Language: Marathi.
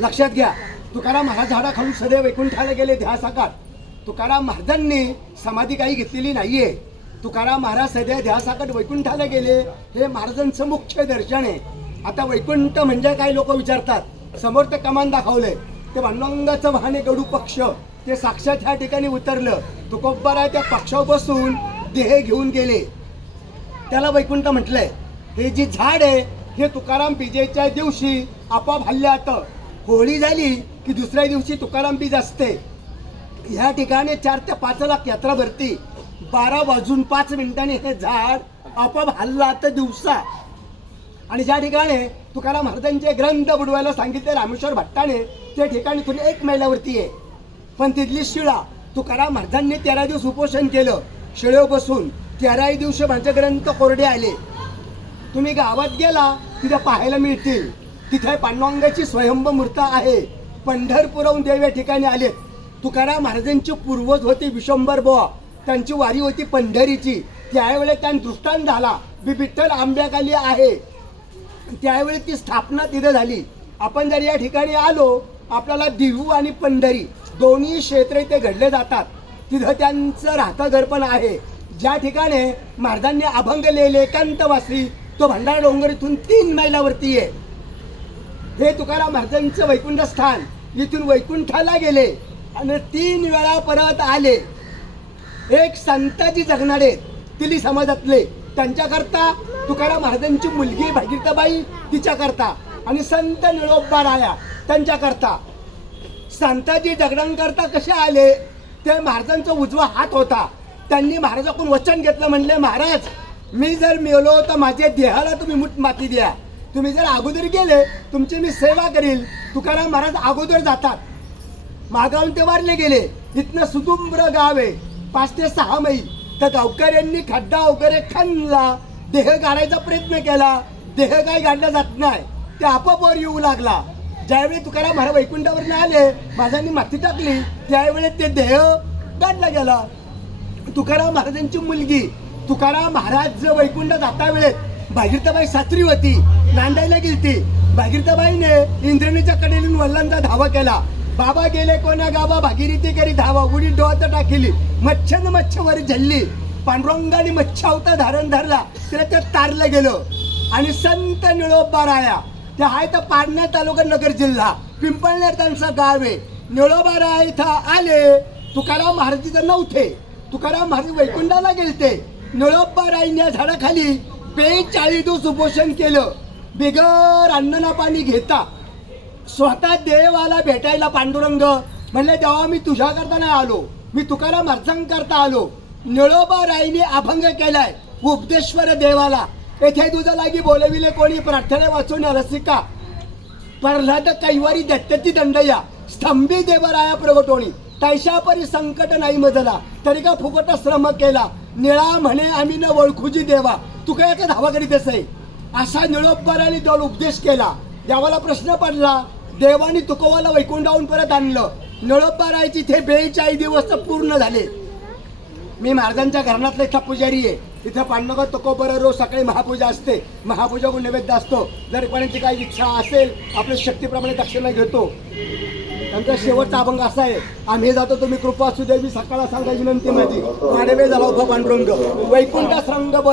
लक्षात घ्या, तुकाराम महाराज झाडाखालून सदैव वैकुंठाला गेले ध्यासाकार. तुकाराम महाराजांनी समाधी काही घेतलेली नाहीये. तुकाराम महाराज सदैव ध्यासाकट वैकुंठाला गेले, हे महाराजांचं मुख्य दर्शन आहे. आता वैकुंठ म्हणजे काय लोक विचारतात. समोर ते कमान दाखवलंय, ते पांडुरंगाचं वाहने गरुड पक्ष, ते साक्षात ह्या ठिकाणी उतरलं. तुकोबराय त्या पक्षावर बसून देह घेऊन गेले, त्याला वैकुंठ म्हटलंय. हे जी झाड आहे हे तुकाराम बीजेच्या दिवशी आपोआप हल्ल्यात होळी झाली की दुसऱ्या दिवशी तुकाराम बीज असते. ह्या ठिकाणी 4 ते 5 लाख यात्रा भरती. 12:05 हे झाड आपोआप हल्लात दिवसा. आणि ज्या ठिकाणी तुकाराम महाराजांचे ग्रंथ बुडवायला सांगितले रामेश्वर भट्टाने, ते ठिकाणी इथून 1 मैलावरती आहे. पण तिथली शिळा तुकाराम महाराजांनी 13 दिवस उपोषण केलं शिळेवर बसून. 13 दिवशी माझे ग्रंथ कोरडे आले. तुम्ही गावात गेला तिथे पाहायला मिळतील. तिथे पांडुरंगाची स्वयंभू मूर्त आहे. पंढरपुरहून देव या ठिकाणी आले. तुकाराम महाराजांची पूर्वज होती विश्वंभर बुवा, त्यांची वारी होती पंढरीची. त्यावेळेस त्यांना दृष्टांत झाला, विठ्ठल आंब्याखाली आहे. त्यावेळी ती स्थापना तिथे झाली. आपण जर या ठिकाणी आलो, आपल्याला दिवू आणि पंढरी दोन्ही क्षेत्र इथे घडले जातात. तिथं त्यांचं राहतं घर पण आहे. ज्या ठिकाणी महाराजांनी अभंग लिहिले एकांतवासी, तो भंडारा डोंगर इथून 3 मैलावरती आहे. हे तुकाराम महाराजांचं वैकुंठ स्थान. इथून वैकुंठाला गेले आणि 3 वेळा परत आले. एक संताजी जगणारे तिली समाजातले, त्यांच्याकरता तुकाराम महाराजांची मुलगी भागीरथबाई तिच्याकरता, आणि संत निळोबाराया त्यांच्याकरता. संताजी जगण्याकरता कसे आले, ते महाराजांचा उजवा हात होता. त्यांनी महाराजाकडून वचन घेतलं, म्हणले महाराज मी जर मेलो तर माझ्या देहाला तुम्ही मुठ माती द्या. तुम्ही जर अगोदर गेले तुमची मी सेवा करील. तुकाराम महाराज अगोदर जातात, मागावून ते वारले गेले. इथनं सुदुंब्र गाव आहे 5 ते 6 मैल. तर गावकऱ्यांनी खड्डा वगैरे खणला, देह गाडायचा प्रयत्न केला. देह काय गाडला जात नाही, ते आपोआप वर येऊ लागला. ज्यावेळी तुकाराम महाराज वैकुंठावरनं आले, महाराजांनी माती टाकली, त्यावेळी ते देह गाडला गेला. तुकाराम महाराजांची मुलगी, तुकाराम महाराज वैकुंठ जाता वेळेत भागीरथबाई सासरी होती, नांदायला गेलती. भागीरथबाईने इंद्रणीच्या कडेने वडिलांचा धावा केला. बाबा गेले कोण्या गावा, भागीरथी करी धावा. उडी डोहात टाकली, मच्छन मच्छवर झल्ली. पांडुरंगाने मच्छावता धारण धरला, त्याला ते तारलं गेलं. आणि संत निळोबाराया ते आहे तर पारनेर तालुका नगर जिल्हा पिंपळनेर त्यांचं गाव आहे. निळोबाराया इथं आले. तुकाराम महाराज तिथं नव्हते. तुकाराम महाराज वैकुंठाला गेलते. निळोबारायांनी या झाडाखाली 42 दिवस उपोषण केलं, बिगर अन्न ना पाणी घेता. स्वतः देवाला भेटायला पांडुरंग म्हणले, देवा मी तुझ्याकरता नाही आलो, मी तुकाराम महाराजांकरता आलो. निळोबारायांनी अभंग केलाय उपदेश्वर देवाला. येथे तुझा लागी बोलविले कोणी, प्रार्थना वाचून रसिका. प्रल्हाद कैवारी दत्तती दंडया, स्तंभी देवराया प्रगटोणी. तैशा परी संकट नाही मजला, तरी का फुकट श्रम केला. निळा म्हणे आम्ही न ओळखूजी देवा, तू काय याचा धावा करीत असे. असा निळोबाराने देवाला उपदेश केला. देवाला प्रश्न पडला, देवाने तुकोबाला वैकुंठाहून परत आणलं. निळोबारायची इथे 42 दिवस पूर्ण झाले. मी महाराजांच्या घराण्यातला इथला पुजारी आहे. इथं पांडुरंग तुकोबरा रोज सकाळी महापूजा असते. महापूजाकडून नैवेद्य असतो. जर कोणाची काही इच्छा असेल, आपल्या शक्तीप्रमाणे दक्षिणा घेतो. त्यांचा शेवटचा अभंग असा आहे, आम्ही जातो तुम्ही कृपा असू देवी. सकाळ सांगायची विनंती माझी, वाढवे झाला उभा पांडुरंग वैकुंठ श्रंग.